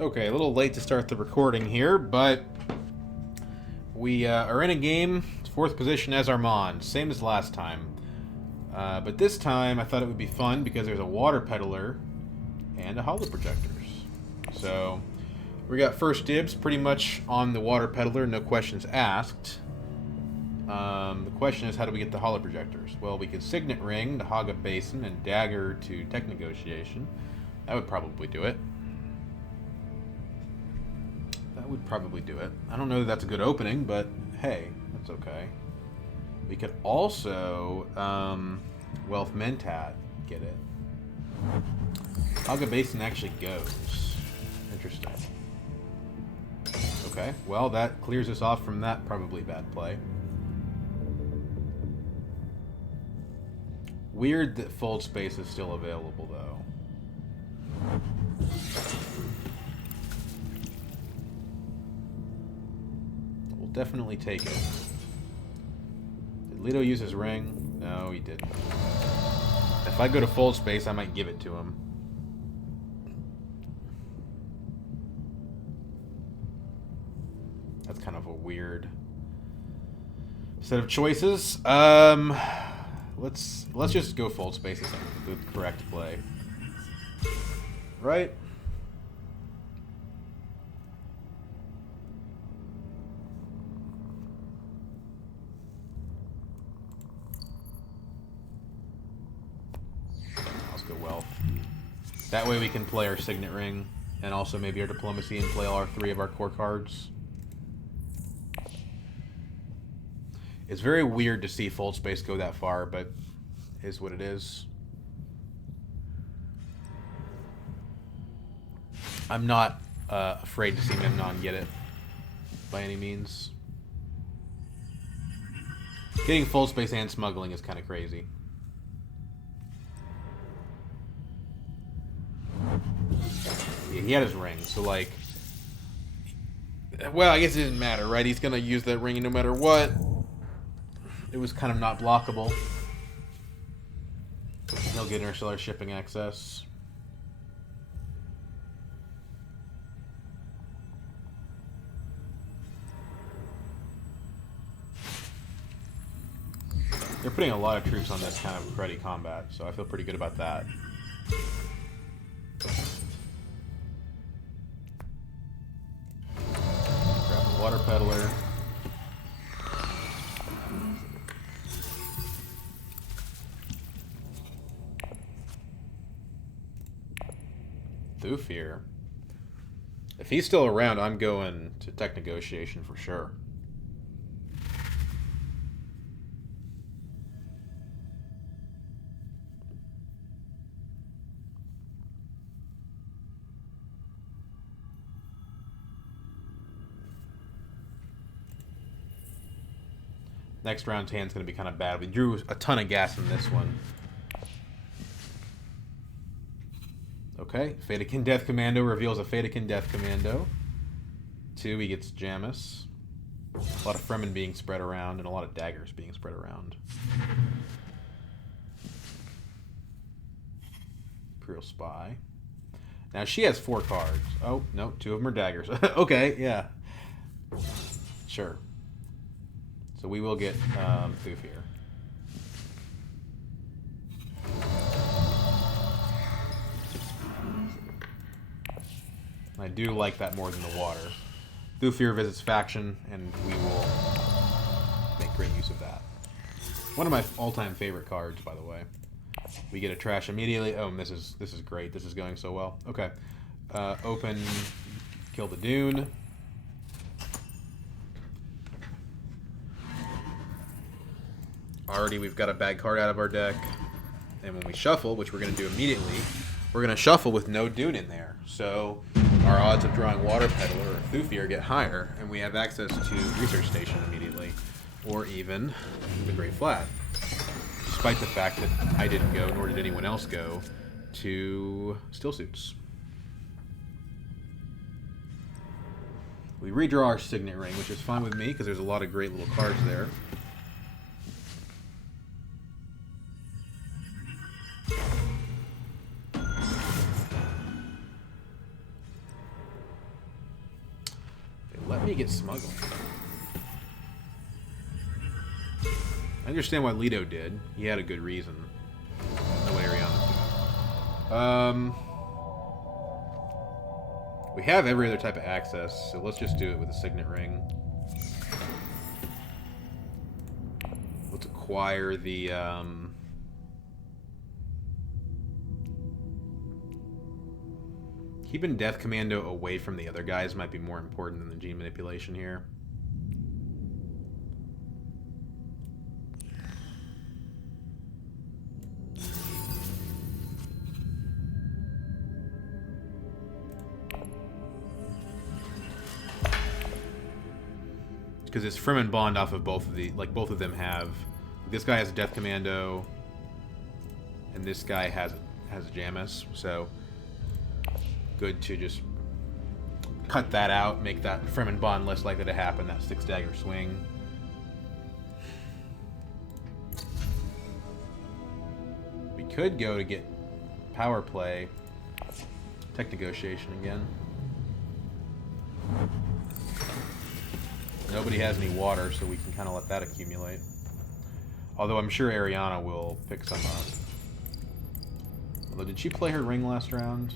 Okay, a little late to start the recording here, but we are in a game, 4th position as Armand, same as last time. But this time I thought it would be fun because there's a water peddler and a holoprojectors. So we got first dibs pretty much on the water peddler, no questions asked. The question is, how do we get the holoprojectors? Well, we could signet ring to hog a basin and dagger to tech negotiation. That would probably do it. I don't know that that's a good opening, but hey, that's okay. We could also wealth mentat get it. Hog a basin actually goes. Interesting. Okay, well that clears us off from that probably bad play. Weird that fold space is still available, though. We'll definitely take it. Did Leto use his ring? No, he didn't. If I go to fold space, I might give it to him. That's kind of a weird set of choices. Let's just go fold space as the correct play. Right? Let's go wealth. That way we can play our signet ring and also maybe our diplomacy and play all 3 of our core cards. It's very weird to see fold space go that far, but is what it is. I'm not afraid to see Memnon get it by any means. Getting fold space and smuggling is kind of crazy. Yeah, he had his ring, so like... Well, I guess it didn't matter, right? He's going to use that ring no matter what. It was kind of not blockable. He'll get Interstellar shipping access. They're putting a lot of troops on this kind of ready combat, so I feel pretty good about that. Grab the water peddler. Thufir. If he's still around, I'm going to tech negotiation for sure. Next round's hand's going to be kind of bad. We drew a ton of gas in this one. Okay, Fatakin Death Commando reveals a Fatakin Death Commando. 2, he gets Jamis. A lot of Fremen being spread around and a lot of daggers being spread around. Imperial Spy. Now she has 4 cards. Oh, no, 2 of them are daggers. Okay, yeah. Sure. So we will get Thufir. I do like that more than the water. Thufir visits faction, and we will make great use of that. One of my all-time favorite cards, by the way. We get a trash immediately. Oh, this is great. This is going so well. Okay. Open, kill the Dune. Already we've got a bad card out of our deck. And when we shuffle, which we're going to do immediately, we're going to shuffle with no Dune in there. So our odds of drawing Water Peddler or Thufir get higher, and we have access to Research Station immediately. Or even the Great Flat. Despite the fact that I didn't go, nor did anyone else go, to Still Suits. We redraw our Signet Ring, which is fine with me, because there's a lot of great little cards there. do you get smuggling? I understand what Leto did. He had a good reason. No what Ariana's doing. We have every other type of access, so let's just do it with a signet ring. Let's acquire the, keeping Death Commando away from the other guys might be more important than the gene manipulation here. Because it's Fremen bond off of both of the, like both of them have. This guy has a Death Commando, and this guy has a Jamis. So good to just cut that out, make that Fremen bond less likely to happen. That 6-dagger swing. We could go to get power play, tech negotiation again. Nobody has any water, so we can kind of let that accumulate. Although I'm sure Ariana will pick some up. Although, did she play her ring last round?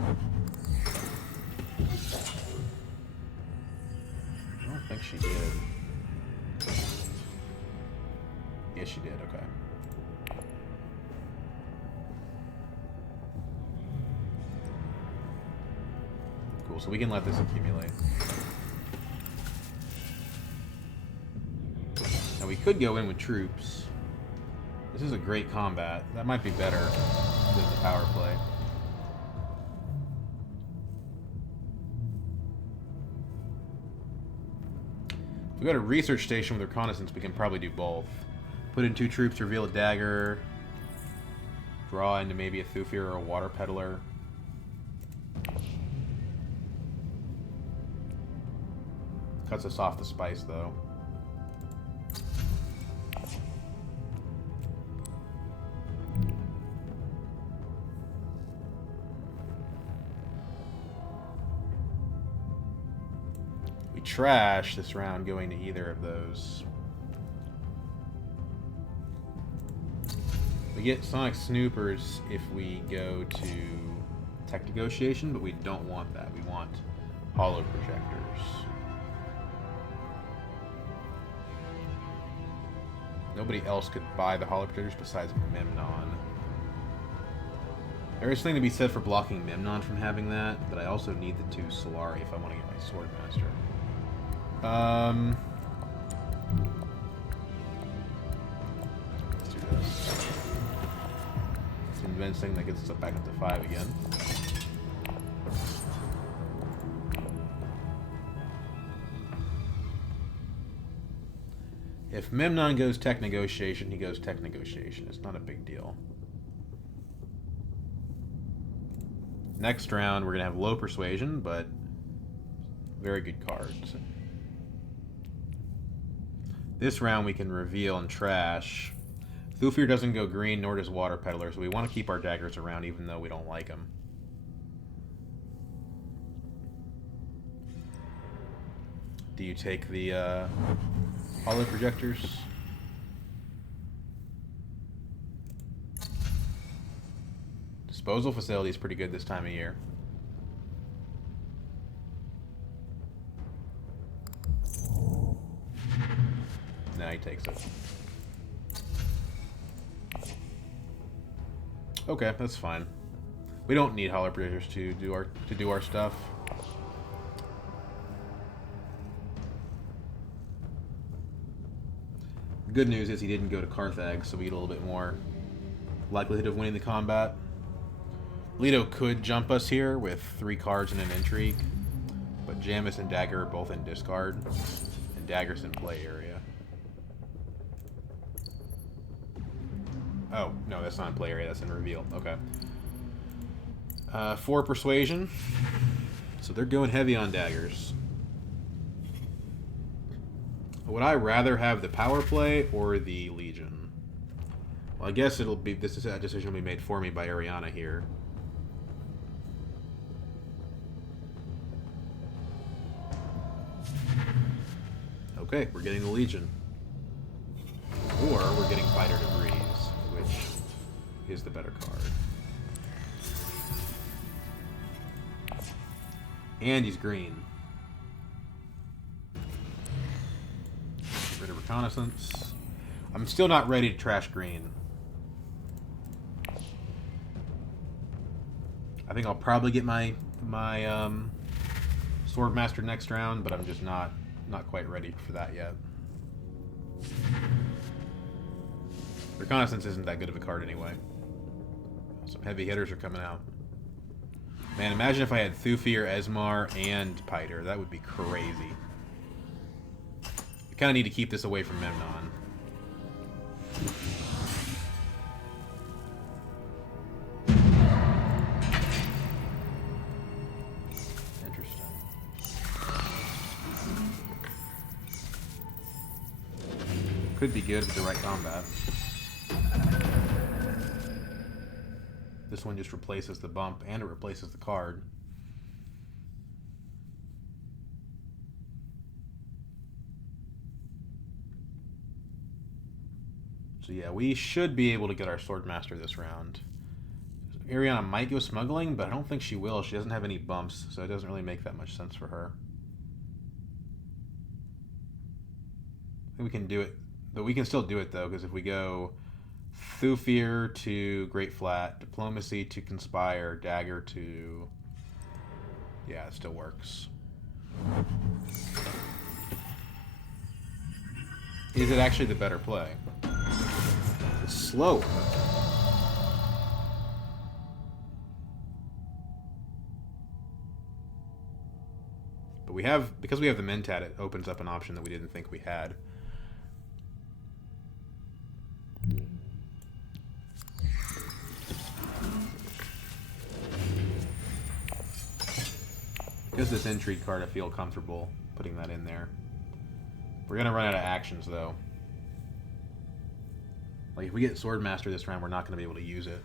I don't think she did. Yes, she did. Okay. Cool, so we can let this accumulate. Now we could go in with troops. This is a great combat. That might be better than the power play. If we go to research station with reconnaissance, we can probably do both. Put in 2 troops, reveal a dagger, draw into maybe a Thufir or a water peddler. Cuts us off the spice, though. We trash this round going to either of those. We get Sonic Snoopers if we go to tech negotiation, but we don't want that. We want hollow projectors. Nobody else could buy the hollow projectors besides Memnon. There is something to be said for blocking Memnon from having that, but I also need the 2 Solari if I want to get my Swordmaster. Let's do this. It's convincing that gets us back up to 5 again. If Memnon goes tech negotiation, he goes tech negotiation. It's not a big deal. Next round, we're going to have low persuasion, but very good cards. This round, we can reveal and trash. Thufir doesn't go green, nor does Water Peddler, so we want to keep our daggers around even though we don't like them. Do you take the hollow projectors? Disposal facility is pretty good this time of year. Now he takes it. Okay, that's fine. We don't need hollow projectors to do our stuff. The good news is he didn't go to Carthage, so we get a little bit more likelihood of winning the combat. Leto could jump us here with 3 cards and an intrigue, but Jamis and Dagger are both in discard, and Dagger's in play area. Oh, no, that's not in play area, that's in reveal. Okay. 4 persuasion. So they're going heavy on daggers. Would I rather have the power play or the Legion? Well, I guess it'll be, this is a decision will be made for me by Ariana here. Okay, we're getting the Legion. Or we're getting Fighter Degrees, which is the better card. And he's green. Get rid of Reconnaissance. I'm still not ready to trash green. I think I'll probably get my Swordmaster next round, but I'm just not quite ready for that yet. Reconnaissance isn't that good of a card anyway. Some heavy hitters are coming out. Man, imagine if I had Thufir, Esmar, and Piter. That would be crazy. I kind of need to keep this away from Memnon. Interesting. Could be good with the right combat. This one just replaces the bump, and it replaces the card. So yeah, we should be able to get our Swordmaster this round. Ariana might go smuggling, but I don't think she will. She doesn't have any bumps, so it doesn't really make that much sense for her. I think we can do it, but we can still do it though, because if we go Thufir to Great Flat, Diplomacy to Conspire, Dagger to... Yeah, it still works. Is it actually the better play? It's slow. But we have... Because we have the mentat, it opens up an option that we didn't think we had. Because this intrigue card, I feel comfortable putting that in there. We're going to run out of actions, though. Like, if we get Swordmaster this round, we're not going to be able to use it.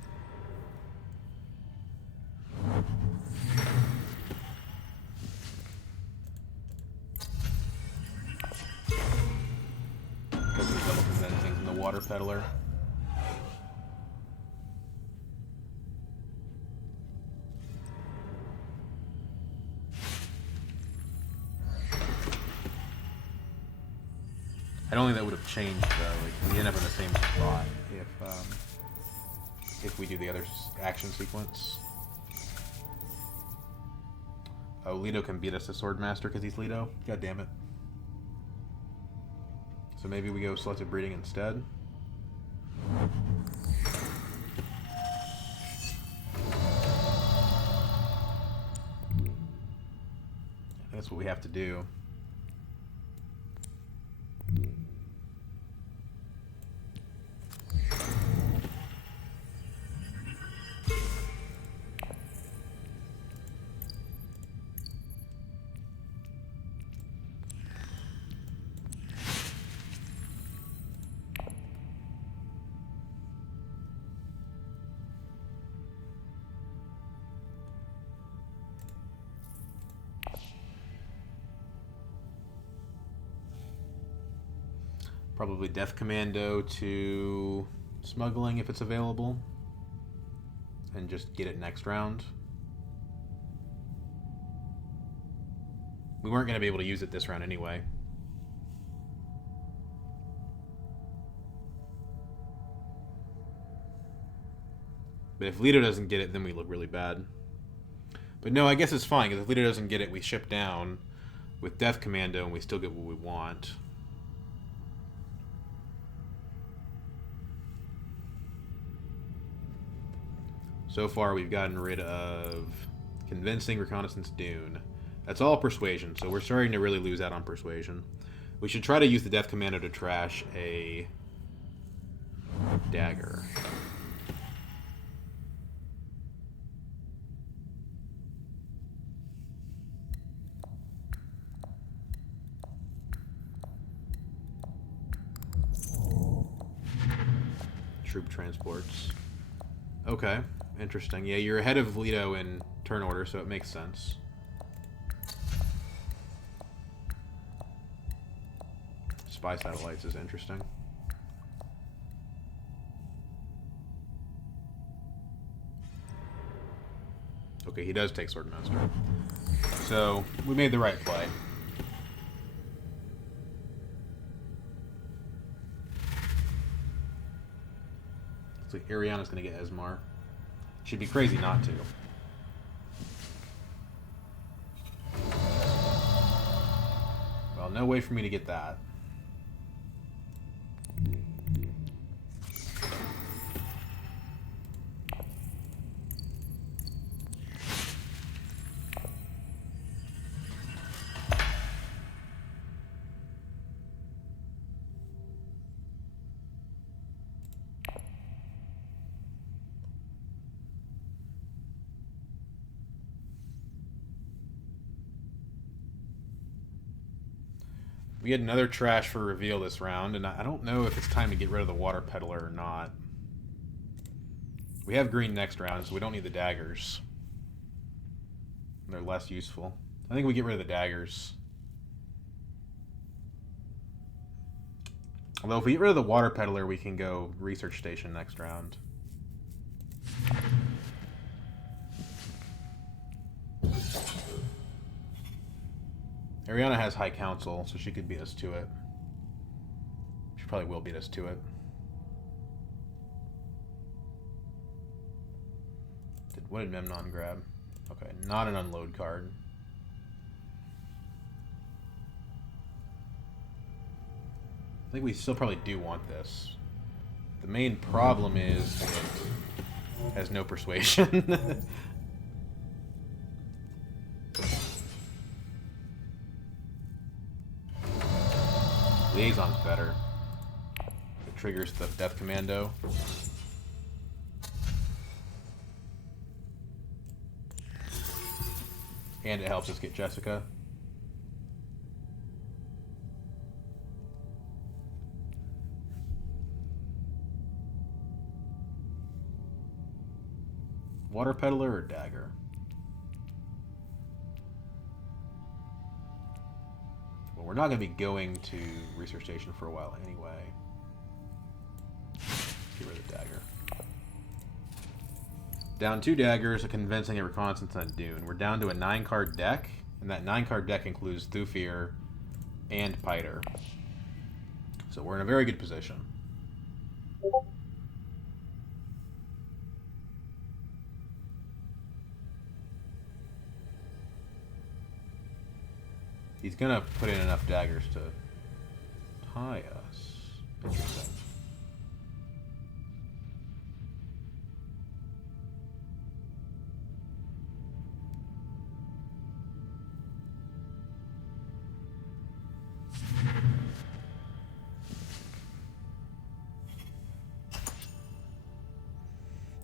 Because of the double condensing from the Water Peddler. I don't think that would have changed though. Like, we end up in the same spot if we do the other action sequence. Oh, Leto can beat us to Swordmaster because he's Leto. God damn it. So maybe we go Selective Breeding instead. That's what we have to do. Probably Death Commando to Smuggling if it's available. And just get it next round. We weren't going to be able to use it this round anyway. But if Leto doesn't get it, then we look really bad. But no, I guess it's fine, because if Leto doesn't get it, we ship down with Death Commando and we still get what we want. So far, we've gotten rid of Convincing, Reconnaissance, Dune. That's all Persuasion, so we're starting to really lose out on Persuasion. We should try to use the Death Commando to trash a Dagger. Troop transports. Okay. Interesting. Yeah, you're ahead of Leto in turn order, so it makes sense. spy satellites is interesting. Okay, he does take Swordmaster. So, we made the right play. Looks like Ariana's going to get Esmar. She'd be crazy not to. Well, no way for me to get that. We had another trash for reveal this round, and I don't know if it's time to get rid of the water peddler or not. We have green next round, so we don't need the daggers. They're less useful. I think we get rid of the daggers. Although if we get rid of the water peddler, we can go research station next round. Ariana has High Council, so she could beat us to it. She probably will beat us to it. What did Memnon grab? Okay, not an unload card. I think we still probably do want this. The main problem is it has no persuasion. Liaison's better. It triggers the Death Commando. And it helps us get Jessica. Water Peddler or Dagger? Well, we're not going to be going to Research Station for a while anyway. Let's get rid of the Dagger. Down 2 daggers, a convincing, a reconnaissance, and a dune. We're down to a 9-card deck, and that 9-card deck includes Thufir and Piter. So we're in a very good position. He's gonna put in enough daggers to tie us. Interesting.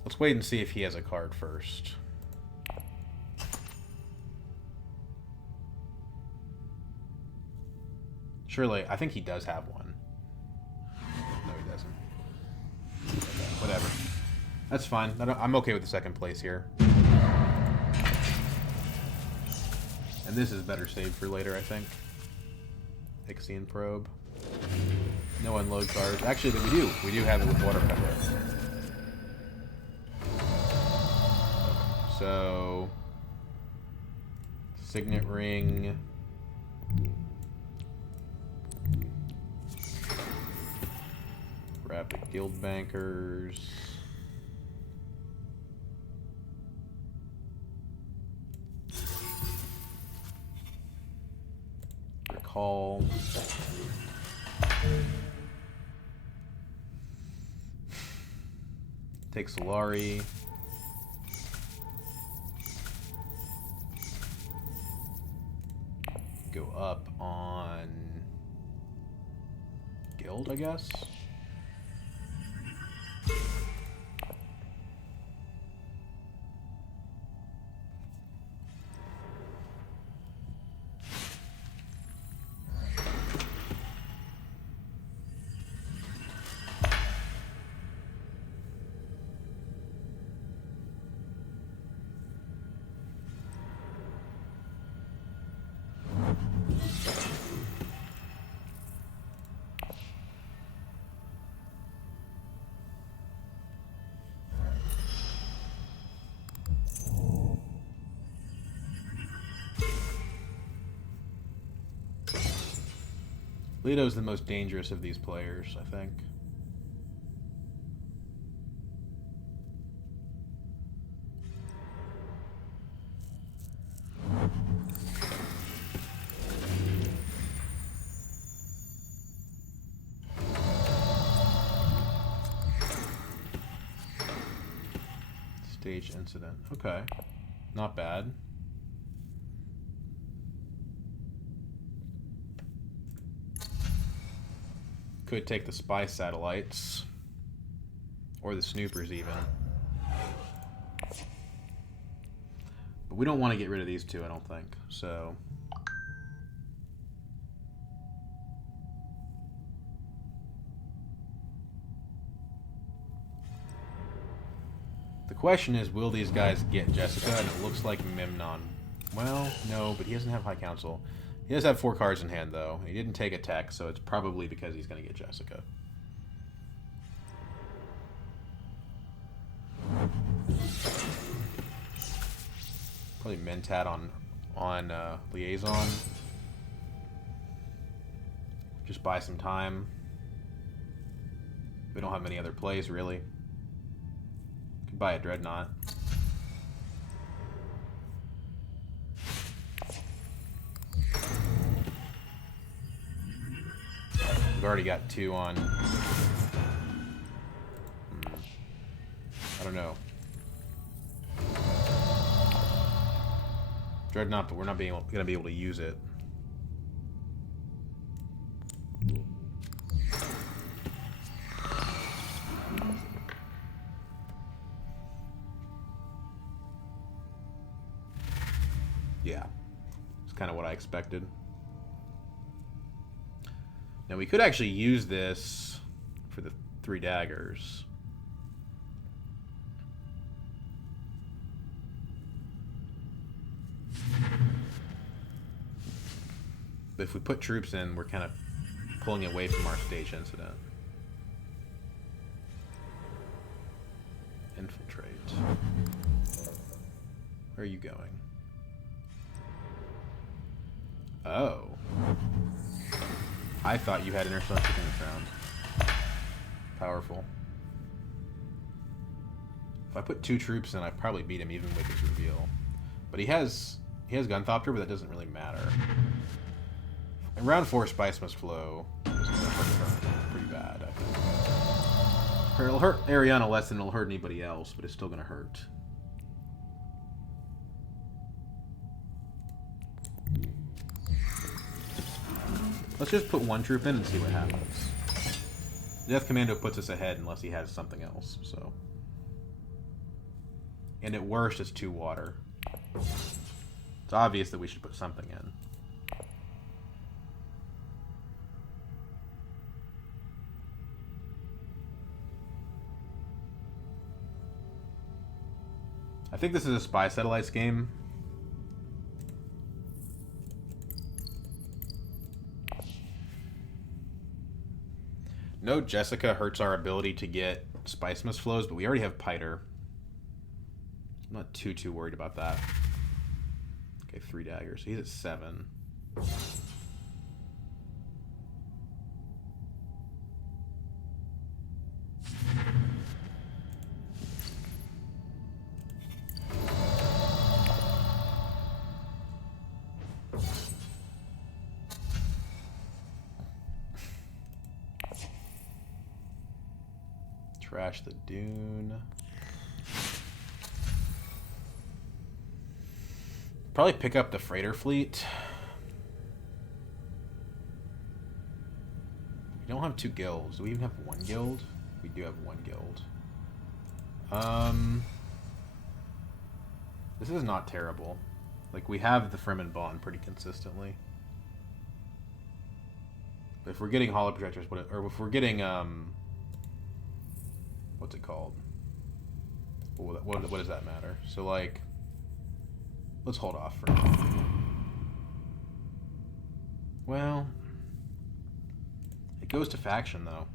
Let's wait and see if he has a card first. Surely, I think he does have one. No, he doesn't. Okay, whatever. That's fine. I'm okay with the second place here. And this is better saved for later, I think. Ixion Probe. No unload cards. Actually, we do. We do have it with Water Peddler. So, Signet Ring. Grab the Guild Bankers. Recall. Take Solari. Go up on Guild, I guess. Leto's the most dangerous of these players, I think. Stage incident. Okay. Not bad. Could take the spy satellites. Or the snoopers, even. But we don't want to get rid of these two, I don't think. So... the question is, will these guys get Jessica? And it looks like Memnon. Well, no, but he doesn't have High Council. He does have 4 cards in hand, though. He didn't take a tech, so it's probably because he's going to get Jessica. Probably mentat on Liaison. Just buy some time. We don't have many other plays, really. Could buy a Dreadnought. We've already got 2 on... I don't know. Dreadnought, but we're not going to be able to use it. Yeah. It's kind of what I expected. Now we could actually use this for the 3 daggers. But if we put troops in, we're kind of pulling away from our stage incident. Infiltrate. Where are you going? Oh. I thought you had Interstellar in this round. Powerful. If I put 2 troops in, I probably beat him even with his reveal. But he has Gunthopter, but that doesn't really matter. In round 4, Spice Must Flow is going to hurt pretty bad, I think. It'll hurt Ariana less than it'll hurt anybody else, but it's still going to hurt. Let's just put 1 troop in and see what happens. Death Commando puts us ahead unless he has something else, so... and at worst, it's 2 water. It's obvious that we should put something in. I think this is a Spy Satellites game. No Jessica hurts our ability to get Spice Mist Flows, but we already have Piter. I'm not too worried about that. Okay, 3 daggers. He's at 7. Trash the dune. Probably pick up the freighter fleet. We don't have 2 guilds. Do we even have 1 guild? We do have 1 guild. This is not terrible. Like, we have the Fremen bond pretty consistently. But if we're getting hollow projectors, or if we're getting what's it called? What does that matter? So, like, let's hold off for now. Well, it goes to faction, though.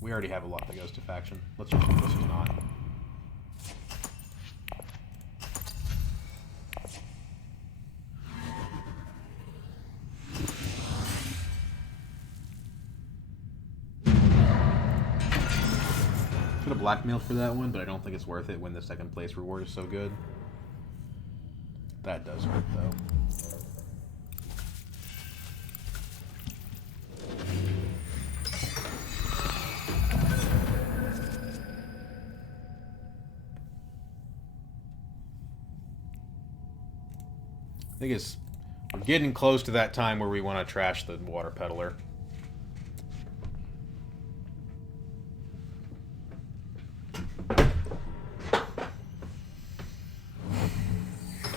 We already have a lot that goes to faction. Let's just not. blackmailed for that one, but I don't think it's worth it when the second place reward is so good. That does hurt, though. I think we're getting close to that time where we want to trash the water peddler.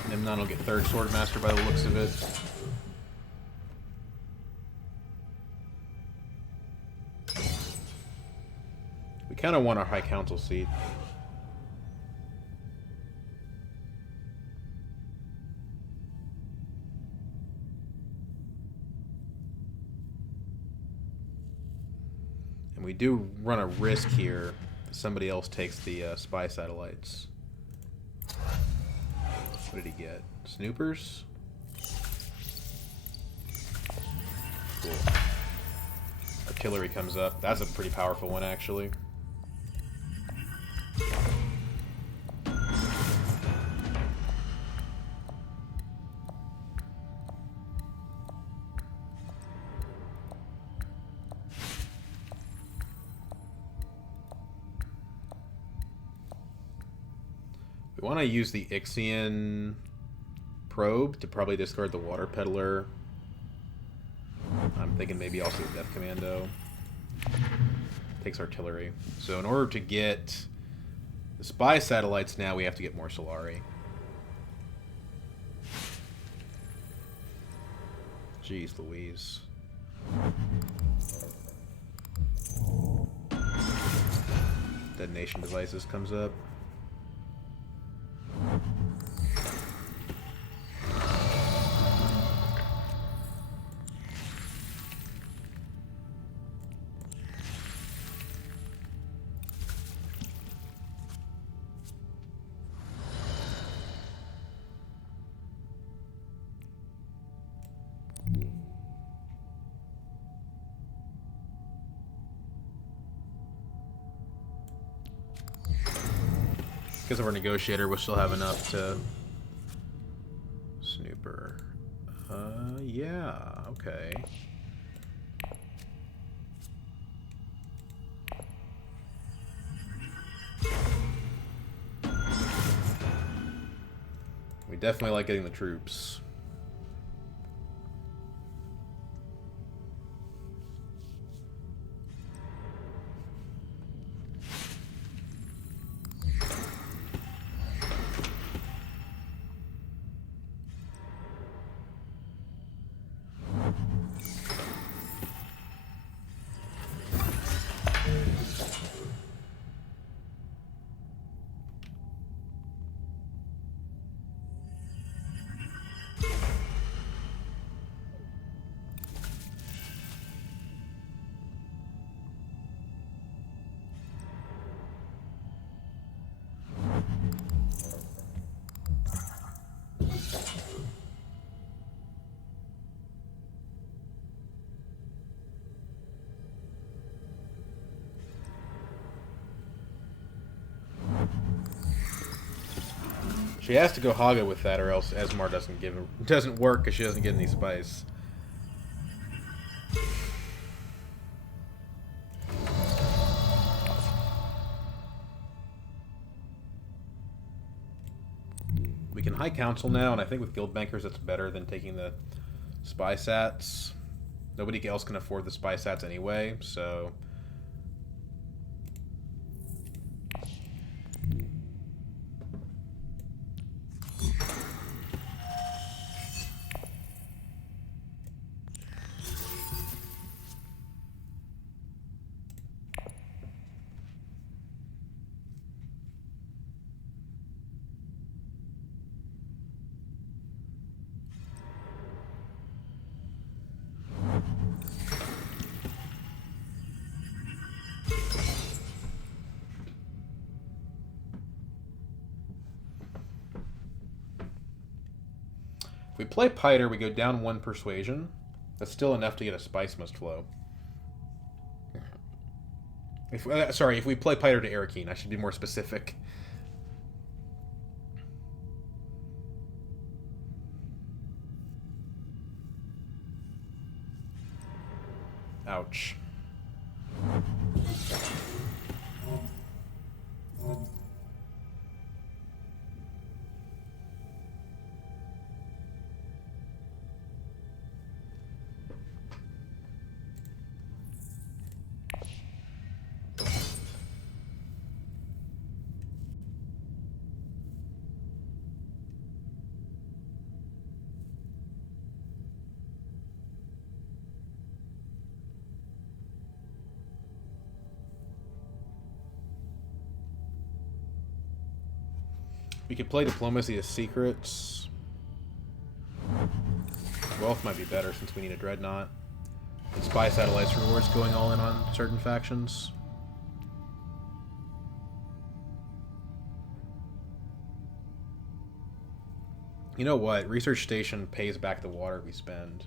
Nimnon will get third Swordmaster by the looks of it. We kind of want our High Council seat. And we do run a risk here if somebody else takes the spy satellites. What did he get? Snoopers? Cool. Artillery comes up. That's a pretty powerful one, actually. We want to use the Ixian probe to probably discard the water peddler. I'm thinking maybe also the Death Commando. Takes artillery. So in order to get the spy satellites now, we have to get more Solari. Jeez Louise. Detonation devices comes up. Because of our negotiator, we'll still have enough to snooper. Yeah, okay. We definitely like getting the troops. She has to go Haga with that, or else Esmar doesn't work because she doesn't get any spice. We can High Council now, and I think with Guild Bankers that's better than taking the spy sats. Nobody else can afford the spy sats anyway, so... If we play Piter, we go down 1 persuasion. That's still enough to get a Spice Must Flow. Sorry, if we play Piter to Arakeen, I should be more specific. Ouch. We could play Diplomacy as secrets. Wealth might be better since we need a Dreadnought. And Spy Satellites rewards going all in on certain factions. You know what? Research Station pays back the water we spend.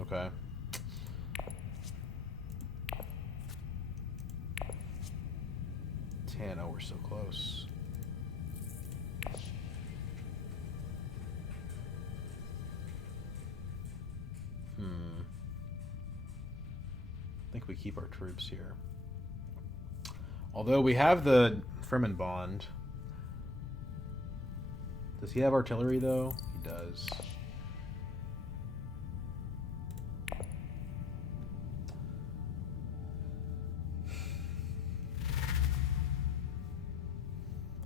Okay. Oh, we're so close. I think we keep our troops here. Although we have the Fremen bond. Does he have artillery, though? He does.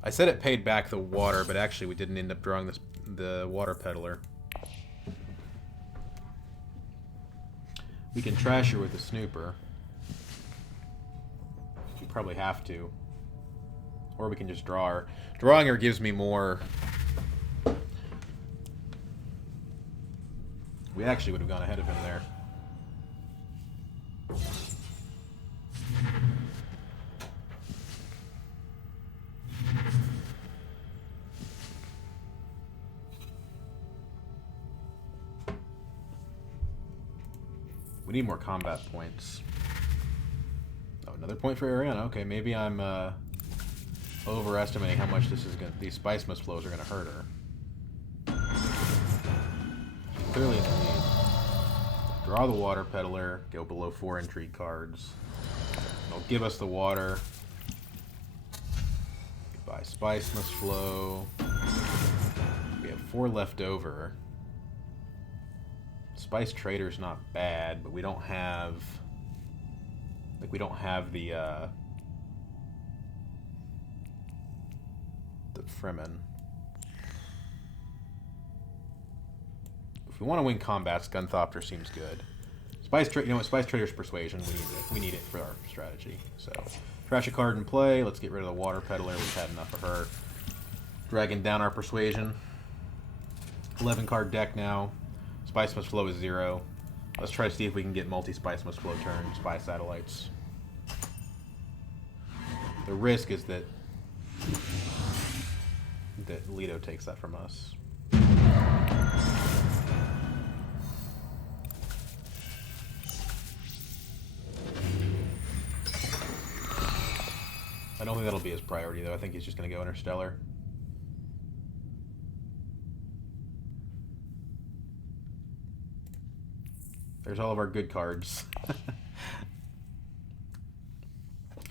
I said it paid back the water, but actually we didn't end up drawing the water peddler. We can trash her with the snooper. We probably have to. Or we can just draw her. Drawing her gives me more... We actually would have gone ahead of him there. We need more combat points. Oh, another point for Ariana. Okay, maybe I'm overestimating how much this is going. These spice mist flows are going to hurt her. Clearly in the lead. Draw the water peddler. Go below 4 intrigue cards. They'll give us the water. Buy spice must flow. We have 4 left over. Spice Trader's not bad, but we don't have... Like, we don't have the Fremen. If we want to win combats, Gunthopter seems good. You know what? Spice Trader's Persuasion, we need it for our strategy. So, trash a card in play. Let's get rid of the Water Peddler. We've had enough of her. Dragging down our Persuasion. 11 card deck now. Spice Must Flow is 0. Let's try to see if we can get multi-Spice Must Flow turn Spy Satellites. The risk is that Leto takes that from us. I don't think that'll be his priority, though. I think he's just going to go Interstellar. There's all of our good cards.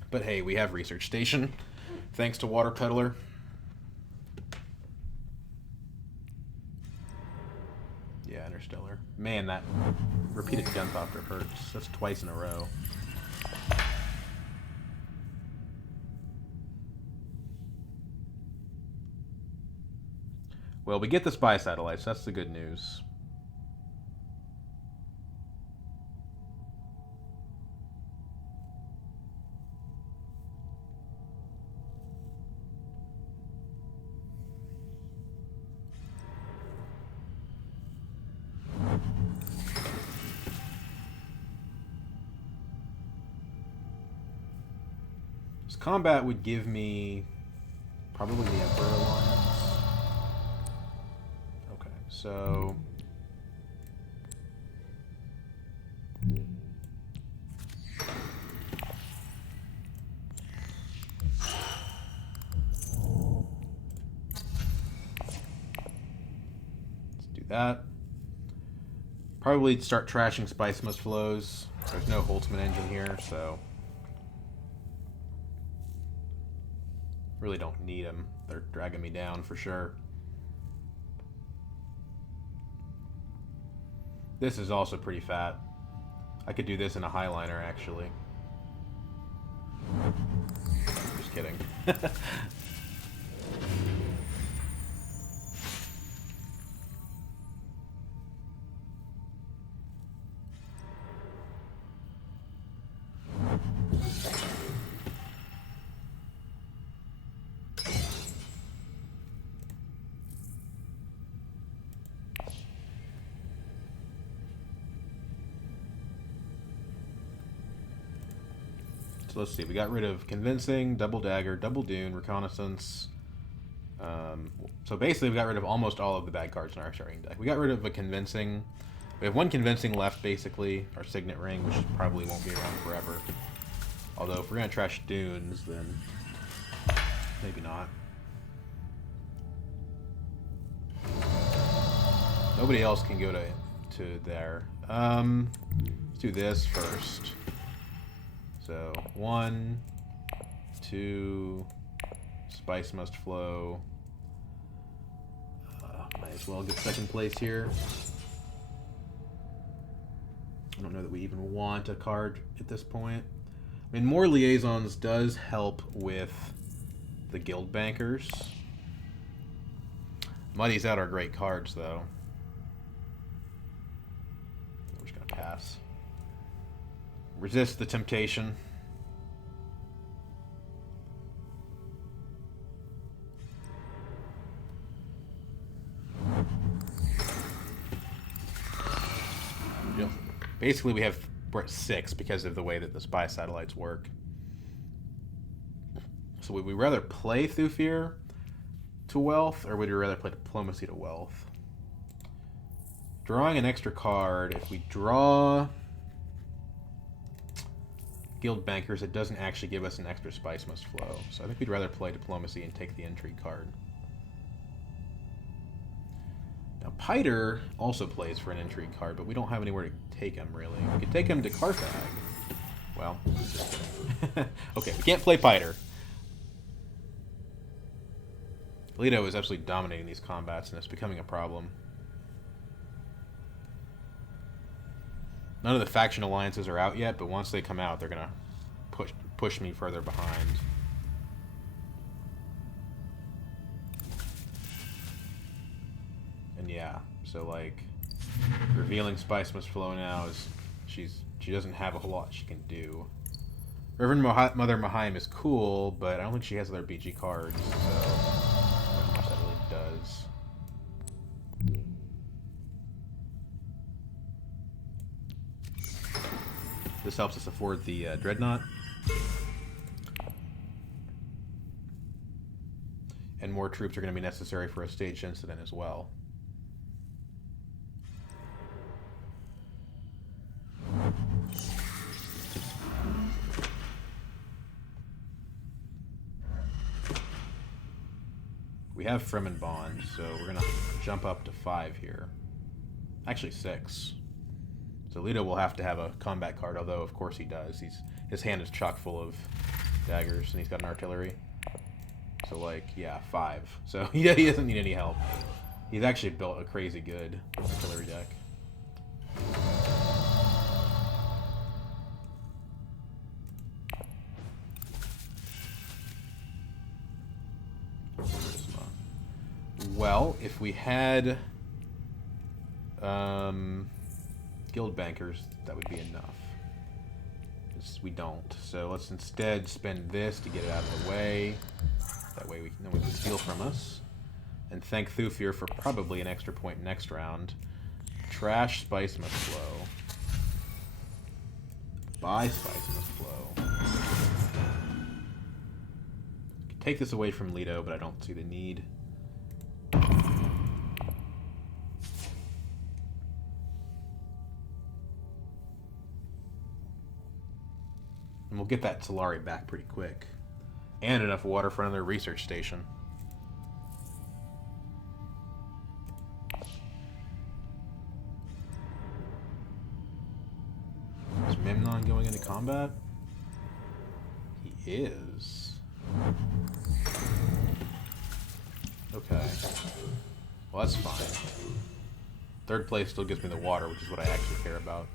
But hey, we have Research Station, thanks to Water Peddler. Yeah, Interstellar. Man, that repeated Gunthopter hurts. That's twice in a row. Well, we get the Spy Satellites. That's the good news. Combat would give me probably the Emperor Alliance. Okay, so... let's do that. Probably start trashing Spice Must Flows. There's no Holtzman engine here, so... really don't need them. They're dragging me down for sure. This is also pretty fat. I could do this in a Highliner, actually. Just kidding. So let's see, we got rid of Convincing, Double Dagger, Double Dune, Reconnaissance. So basically we got rid of almost all of the bad cards in our starting deck. We got rid of a Convincing. We have one Convincing left, basically, our Signet Ring, which probably won't be around forever. Although if we're going to trash Dunes, then maybe not. Nobody else can go to there. Let's do this first. So, 1, 2, Spice Must Flow. Might as well get second place here. I don't know that we even want a card at this point. I mean, more Liaisons does help with the Guild Bankers. Muddies out our great cards, though. We're just going to pass. Resist the temptation. Basically, we're at 6 because of the way that the spy satellites work. So would we rather play Thufir to wealth, or would we rather play Diplomacy to wealth? Drawing an extra card, if we draw Guild Bankers, it doesn't actually give us an extra Spice Must Flow. So I think we'd rather play Diplomacy and take the Intrigue card. Now, Piter also plays for an Intrigue card, but we don't have anywhere to take him, really. We could take him to Carthage. Well, okay, we can't play Piter. Leto is absolutely dominating these combats, and it's becoming a problem. None of the faction alliances are out yet, but once they come out, they're going to push me further behind. And yeah, so like, revealing Spice Must Flow now is she doesn't have a whole lot she can do. Reverend Mother Mahaim is cool, but I don't think she has other BG cards, so I don't know how much that really does. This helps us afford the Dreadnought. And more troops are going to be necessary for a staged incident as well. We have Fremen Bond, so we're going to jump up to 5 here. Actually 6. So Leto will have to have a combat card, although of course he does. His hand is chock full of daggers, and he's got an artillery. So like, yeah, 5. So he doesn't need any help. He's actually built a crazy good artillery deck. Well, if we had Guild Bankers, that would be enough. We don't. So let's instead spend this to get it out of the way. That way no one can steal from us. And thank Thufir for probably an extra point next round. Trash Spice Must Flow. Buy Spice Must Flow. Take this away from Leto, but I don't see the need. And we'll get that Solari back pretty quick. And enough water for another research station. Is Memnon going into combat? He is. Okay. Well, that's fine. Third place still gives me the water, which is what I actually care about.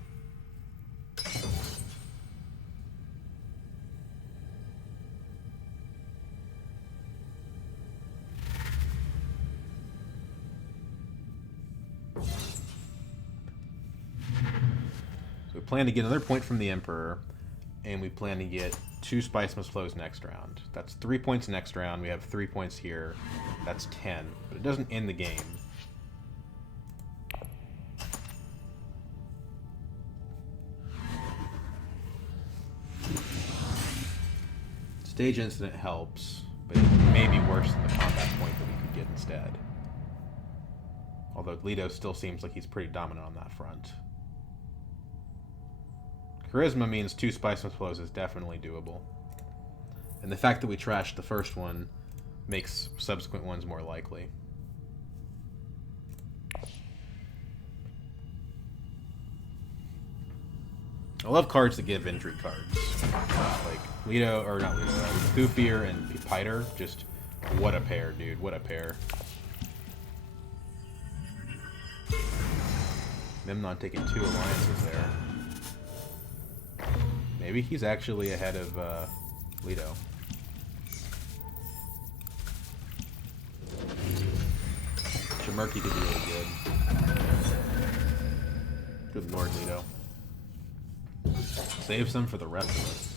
So we plan to get another point from the Emperor, and we plan to get 2 Spice Must Flows next round. That's 3 points next round. We have 3 points here. That's 10. But it doesn't end the game. Stage incident helps, but it may be worse than the combat point that we could get instead. Although Leto still seems like he's pretty dominant on that front. Charisma means 2 Spice Must Flows is definitely doable. And the fact that we trashed the first one makes subsequent ones more likely. I love cards that give intrigue cards. Like Leto, or not Leto, Thufir and Piter. Just what a pair, dude. What a pair. Memnon taking 2 alliances there. Maybe he's actually ahead of Leto. Murky could be really good. Good lord, Leto. Save some for the rest of us.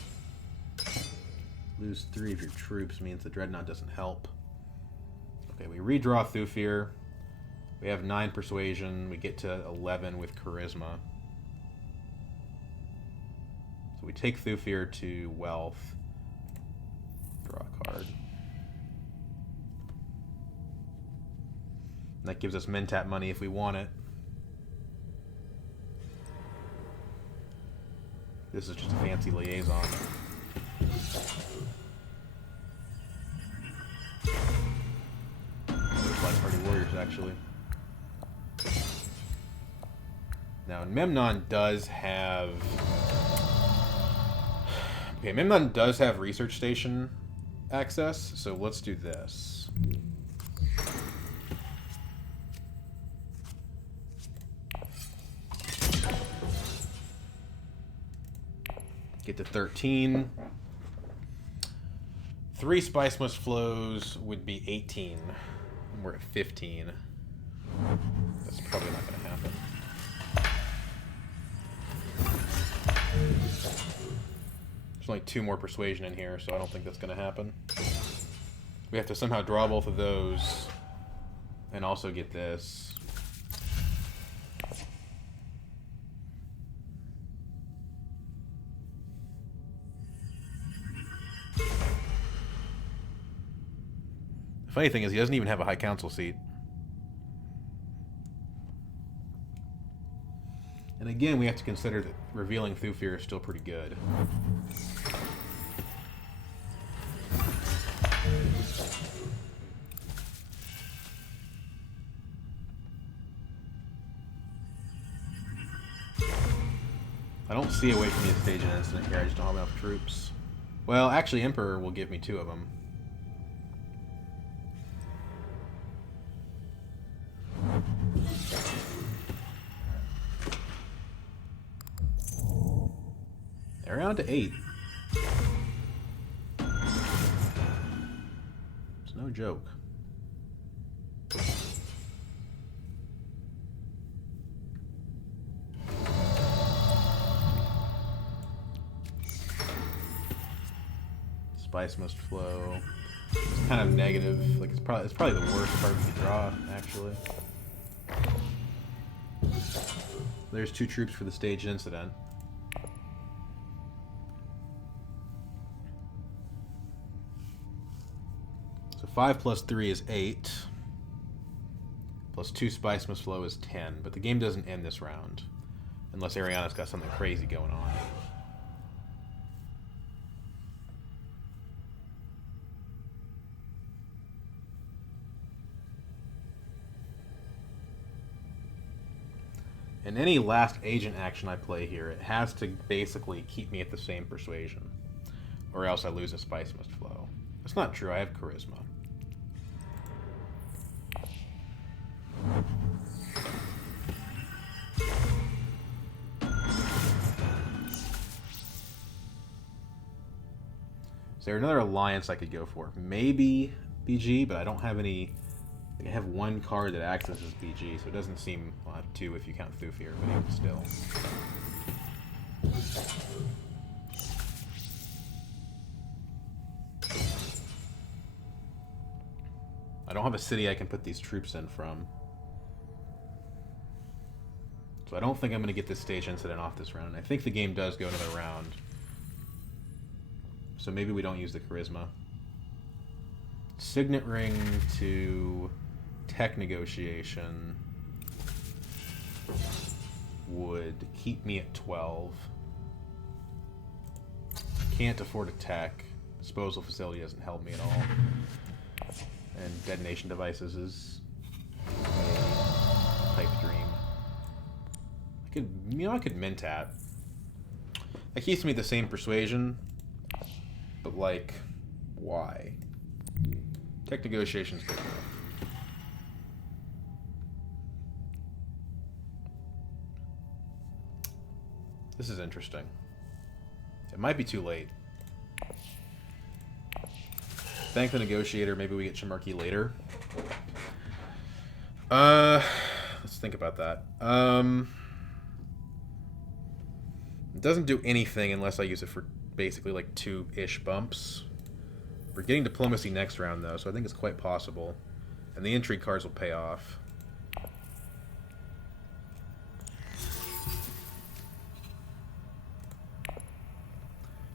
Lose 3 of your troops means the Dreadnought doesn't help. Okay, we redraw Thufir. We have 9 persuasion. We get to 11 with charisma. So we take Thufir to wealth. Draw a card. That gives us mentat money if we want it. This is just a fancy liaison. Looks like Party Warriors, actually. Now, Memnon does have... Okay, Memnon does have research station access, so let's do this. Get to 13. 3 Spice Must Flows would be 18. And we're at 15. That's probably not going to happen. There's only 2 more persuasion in here, so I don't think that's going to happen. We have to somehow draw both of those and also get this. The funny thing is he doesn't even have a high council seat. And again, we have to consider that revealing Thufir is still pretty good. I don't see a way for me to stage an incident here. I just don't have enough troops. Well, actually, Emperor will give me 2 of them. They're down to 8. It's no joke. Spice Must Flow. It's kind of negative. Like it's probably the worst card we could draw, actually. There's 2 troops for the staged incident. So 5 plus 3 is 8. Plus 2 Spice Must Flow is 10. But the game doesn't end this round. Unless Ariana's got something crazy going on. In any last agent action I play here, it has to basically keep me at the same persuasion. Or else I lose a spice must flow. That's not true, I have charisma. Is there another alliance I could go for? Maybe BG, but I don't have any... I have one card that acts as BG, so it doesn't seem... Well, I have two if you count Thufir, but even still. I don't have a city I can put these troops in from. So I don't think I'm going to get this stage incident off this round. I think the game does go another round. So maybe we don't use the charisma. Signet ring to tech negotiation would keep me at 12. Can't afford a tech. Disposal facility doesn't help me at all. And detonation devices is a pipe dream. I could mentat. That keeps me at the same persuasion, but like, why? Tech negotiation's good enough. This is interesting. It might be too late. Thank the negotiator. Maybe we get Chimarki later. Let's think about that. It doesn't do anything unless I use it for basically like 2-ish bumps. We're getting diplomacy next round though, so I think it's quite possible. And the intrigue cards will pay off.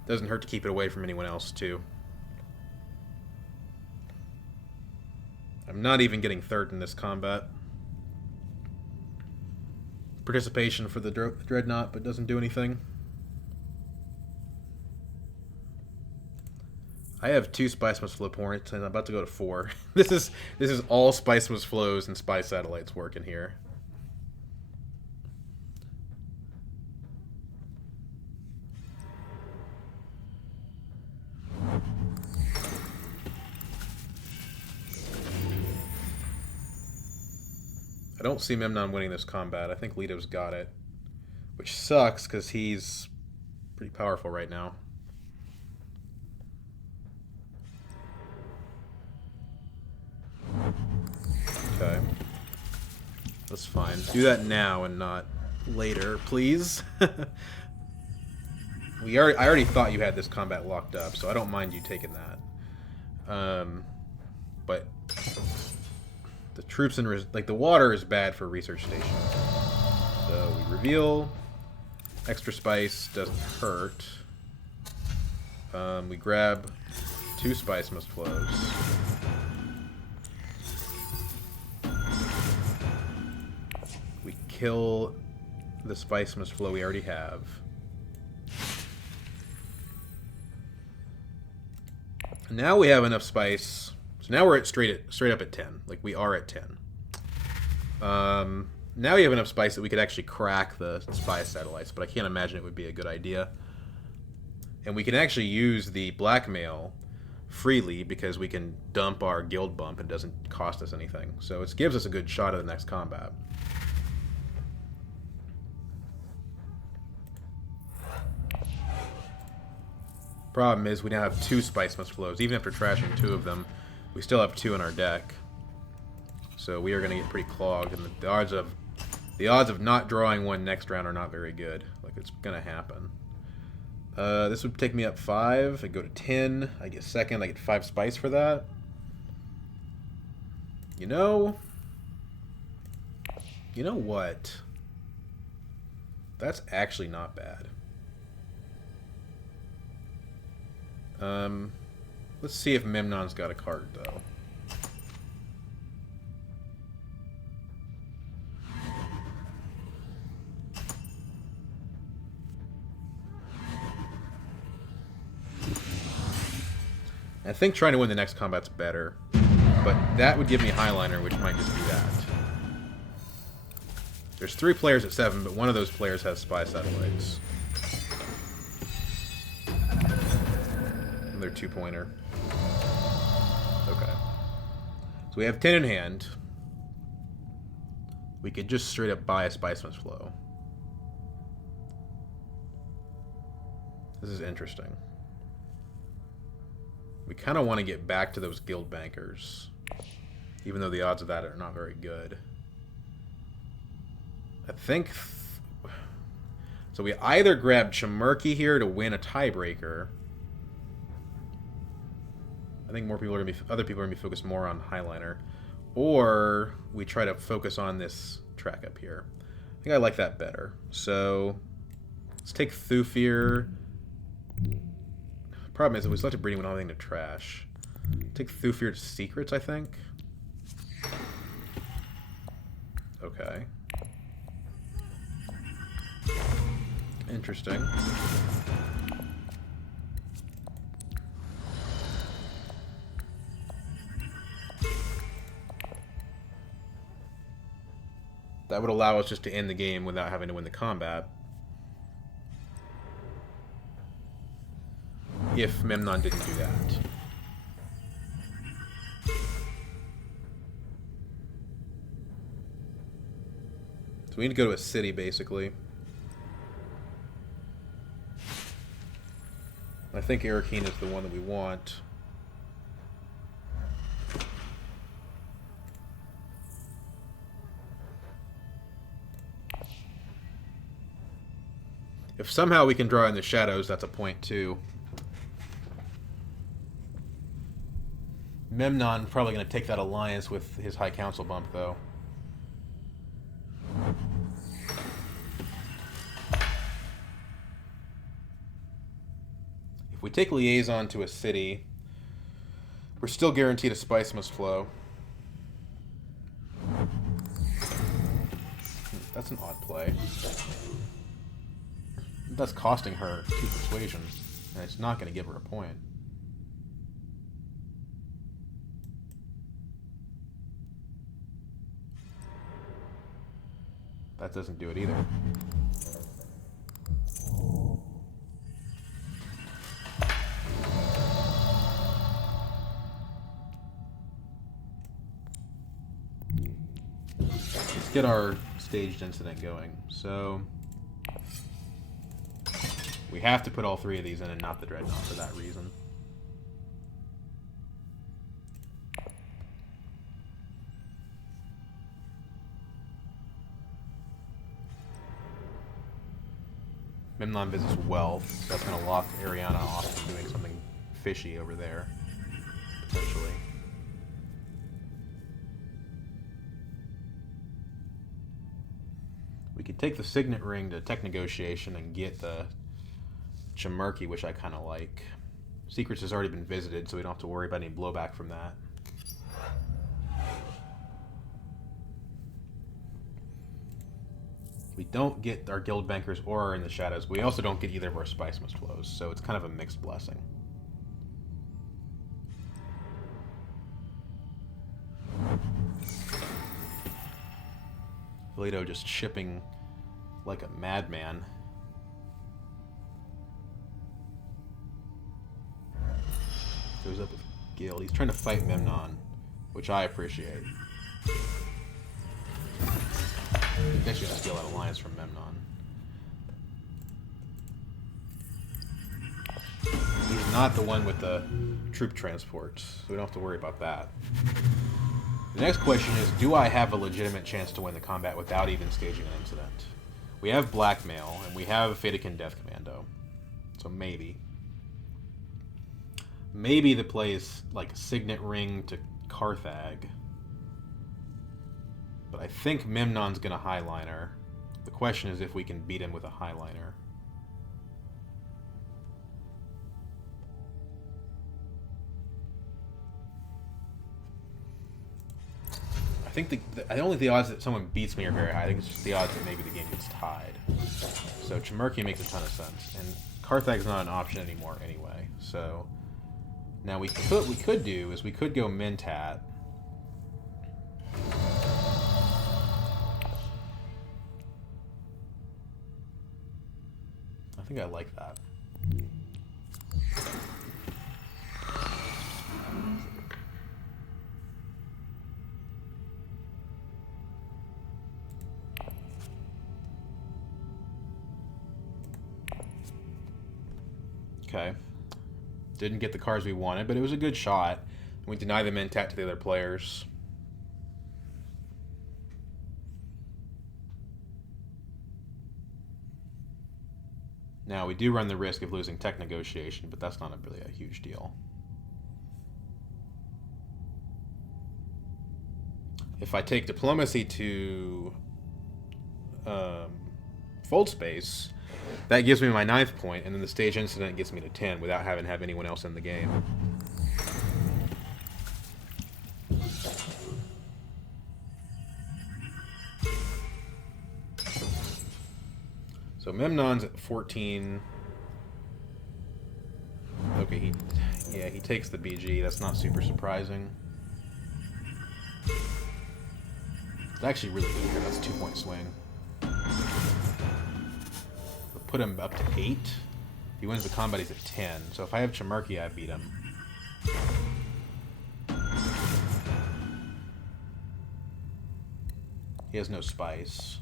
Doesn't hurt to keep it away from anyone else too. I'm not even getting third in this combat. Participation for the Dreadnought, but doesn't do anything. I have 2 Spice Must Flow points, and I'm about to go to 4. This is all Spice Must Flows and Spy Satellites working here. I don't see Memnon winning this combat. I think Leto's got it. Which sucks, because he's pretty powerful right now. Okay. That's fine. Do that now and not later, please. I already thought you had this combat locked up, so I don't mind you taking that. But the troops in the water is bad for research stations. So we reveal. Extra spice doesn't hurt. We grab 2 Spice Must Flows. We kill the Spice Must Flow we already have. Now we have enough spice. So now we're at straight up at 10. Like, we are at 10. Now we have enough spice that we could actually crack the spy satellites, but I can't imagine it would be a good idea. And we can actually use the blackmail freely because we can dump our guild bump and it doesn't cost us anything. So it gives us a good shot at the next combat. Problem is we now have 2 Spice Must Flows. Even after trashing 2 of them, we still have 2 in our deck. So we are going to get pretty clogged, and the odds of not drawing one next round are not very good. Like, it's going to happen. This would take me up 5. I go to 10. I get second. I get 5 spice for that. You know what? That's actually not bad. Let's see if Memnon's got a card, though. I think trying to win the next combat's better, but that would give me Highliner, which might just do that. There's 3 players at 7, but one of those players has spy satellites. And they're 2-pointer. Okay. So we have 10 in hand. We could just straight up buy a Spiceman's Flow. This is interesting. We kind of want to get back to those guild bankers, even though the odds of that are not very good. I think... So we either grab Chimurky here to win a tiebreaker. I think more people are gonna be, other people are gonna be focused more on Highliner, or we try to focus on this track up here. I think I like that better. So let's take Thufir. Problem is, if we select a breeding, we don't have anything to trash. Take Thufir to Secrets, I think. Okay. Interesting. That would allow us just to end the game without having to win the combat. If Memnon didn't do that. So we need to go to a city, basically. I think Arakeen is the one that we want. If somehow we can draw in the shadows, that's a point too. Memnon probably going to take that alliance with his High Council bump, though. If we take Liaison to a city, we're still guaranteed a Spicemas Flow. That's an odd play. That's costing her 2 persuasion, and it's not going to give her a point. That doesn't do it either. Let's get our staged incident going. So we have to put all 3 of these in and not the Dreadnought for that reason. Memnon visits Wealth. That's going to lock Ariana off from doing something fishy over there, potentially. We could take the Signet Ring to Tech Negotiation and get the Chimurky, which I kind of like. Secrets has already been visited, so we don't have to worry about any blowback from that. We don't get our guild bankers or our in the shadows. We also don't get either of our Spicemas Flows, so it's kind of a mixed blessing. Valido just shipping like a madman. Goes up with Guild. He's trying to fight Memnon, which I appreciate. He's actually going to steal that alliance from Memnon. He's not the one with the troop transports, so we don't have to worry about that. The next question is, do I have a legitimate chance to win the combat without even staging an incident? We have Blackmail, and we have Fatakin Death Commando. So maybe. Maybe the play is like Signet Ring to Carthag. But I think Memnon's going to Highliner. The question is if we can beat him with a Highliner. I think I don't think the odds that someone beats me are very high. I think it's just the odds that maybe the game gets tied. So Chimurky makes a ton of sense. And Carthag's not an option anymore anyway. So now what we could do is we could go Mentat. I think I like that. Okay. Didn't get the cards we wanted, but it was a good shot. We deny the mentat to the other players. Now, we do run the risk of losing tech negotiation, but that's not really a huge deal. If I take diplomacy to fold space, that gives me my 9th point, and then the stage incident gets me to 10 without having to have anyone else in the game. So Memnon's at 14. Okay, he takes the BG. That's not super surprising. It's actually really good here. That's a 2-point swing. We'll put him up to 8. If he wins the combat, he's at 10. So if I have Chimerki, I beat him. He has no spice.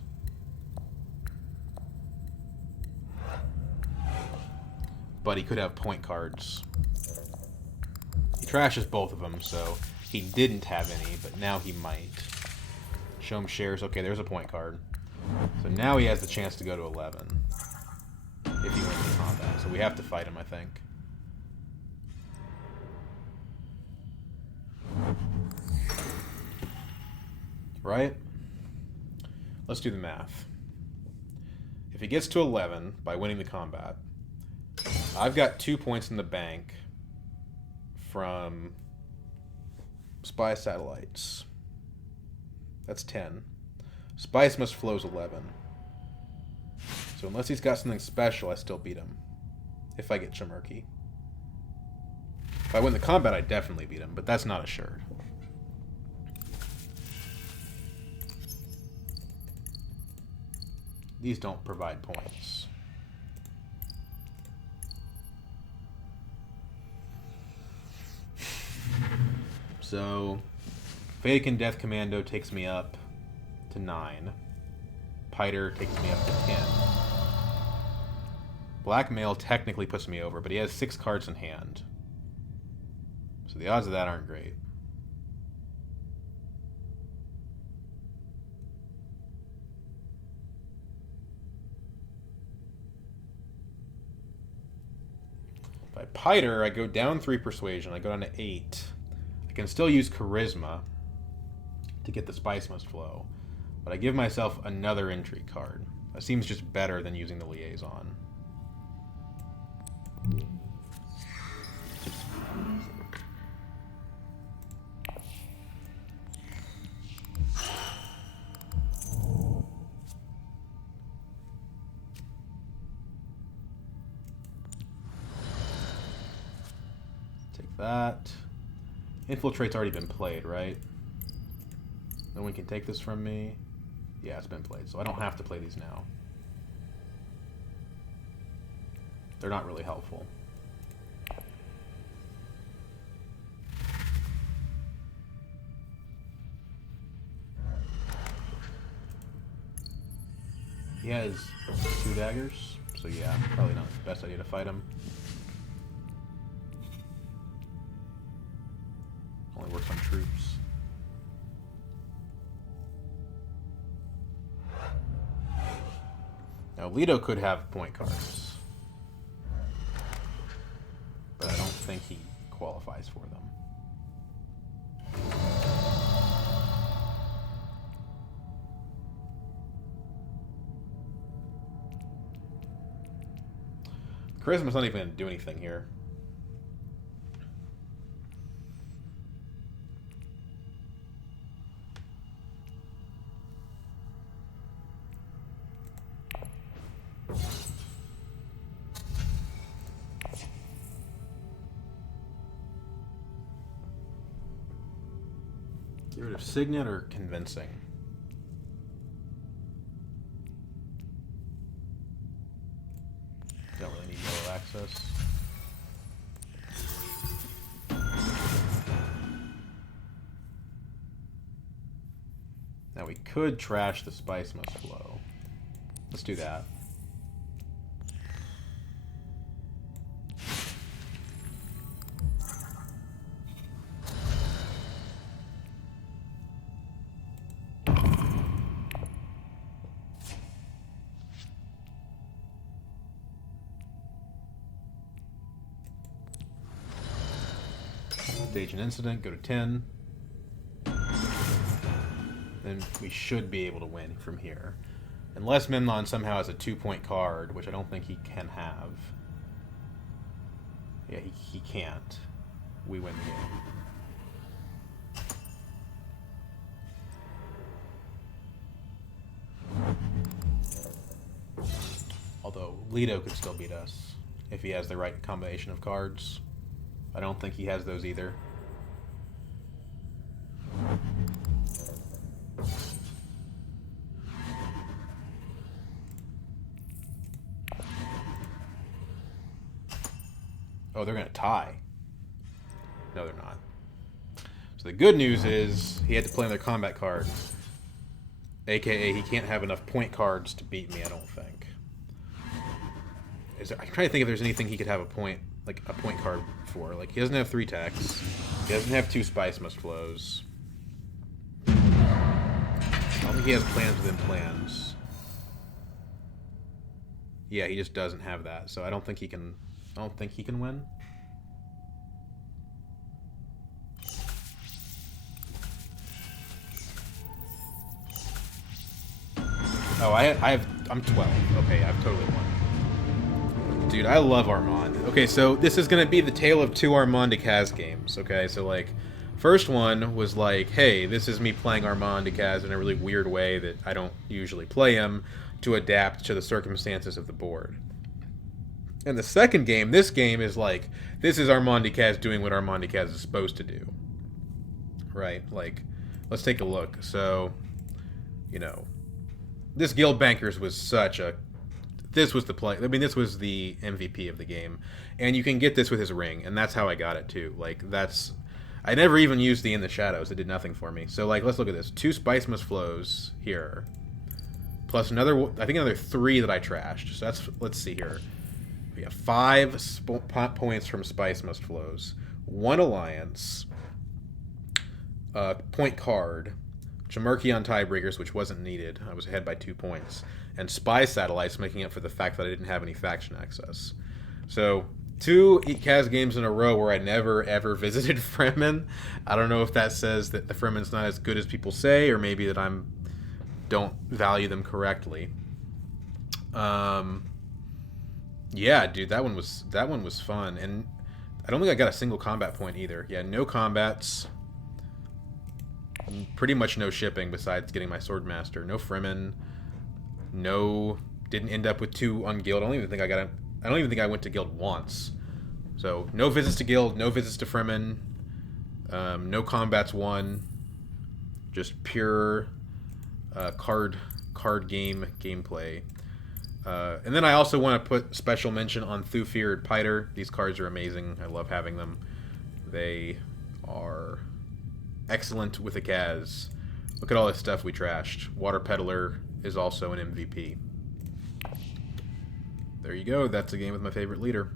But he could have point cards. He trashes both of them, so he didn't have any, but now he might. Show him shares. Okay, there's a point card. So now he has the chance to go to 11. If he wins the combat. So we have to fight him, I think. Right? Let's do the math. If he gets to 11 by winning the combat, I've got 2 points in the bank from spy satellites. That's 10. Spice must flow's 11. So unless he's got something special, I still beat him. If I get Chimerki. If I win the combat, I definitely beat him, but that's not assured. These don't provide points. So, Vatican Death Commando takes me up to 9. Piter takes me up to 10. Blackmail technically puts me over, but he has 6 cards in hand. So the odds of that aren't great. By Piter, I go down 3 persuasion. I go down to 8. I can still use charisma to get the spice must flow, but I give myself another intrigue card. That seems just better than using the liaison. Take that. Infiltrate's already been played, right? No one can take this from me. Yeah, it's been played, so I don't have to play these now. They're not really helpful. He has 2 daggers, so yeah, probably not the best idea to fight him. Only works on troops. Now, Leto could have point cards, but I don't think he qualifies for them. Charisma's not even going to do anything here. Get rid of Signet or Convincing? access. Now we could trash the spice must flow. Let's do that. Stage an incident, go to 10. Then we should be able to win from here. Unless Memnon somehow has a 2-point card, which I don't think he can have. Yeah, he can't. We win the game. Although, Leto could still beat us if he has the right combination of cards. I don't think he has those either. Oh, they're going to tie. No, they're not. So the good news is he had to play another combat card. AKA, he can't have enough point cards to beat me, I don't think. I'm trying to think if there's anything he could have a point card for. Like, he doesn't have 3 techs. He doesn't have 2 spice must flows. I don't think he has plans within plans. Yeah, he just doesn't have that. So I don't think he can win. Oh, I'm 12. Okay, I've totally won. Dude, I love Armand. Okay, so this is gonna be the tale of 2 Armand Decaz games, okay? So, like, first one was like, hey, this is me playing Armand Decaz in a really weird way that I don't usually play him to adapt to the circumstances of the board. And the second game, this game is like, this is Armand Decaz doing what Armand Decaz is supposed to do. Right? Like, let's take a look. So, you know, this Guild Bankers was such a... This was the play. I mean, this was the MVP of the game. And you can get this with his ring, and that's how I got it, too. Like, that's... I never even used the In the Shadows. It did nothing for me. So, like, let's look at this. 2 Spice Must Flows here. Plus another... I think another 3 that I trashed. So that's... Let's see here. We have 5 points from Spice Must Flows. 1 Alliance. Point card. Jamarki on Tiebreakers, which wasn't needed. I was ahead by 2 points. And Spy Satellites, making up for the fact that I didn't have any faction access. So, 2 Kaz games in a row where I never, ever visited Fremen. I don't know if that says that the Fremen's not as good as people say, or maybe that don't value them correctly. Yeah, dude, that one was fun. And I don't think I got a single combat point either. Yeah, no combats. Pretty much no shipping besides getting my Swordmaster. No Fremen. No, didn't end up with 2 on Guild. I don't even think I went to Guild once. So no visits to Guild, no visits to Fremen, no combats won. Just pure card game gameplay. And then I also want to put special mention on Thufir and Piter. These cards are amazing. I love having them. They are excellent with a Kaz. Look at all this stuff we trashed. Water Peddler is also an MVP. There you go. That's a game with my favorite leader.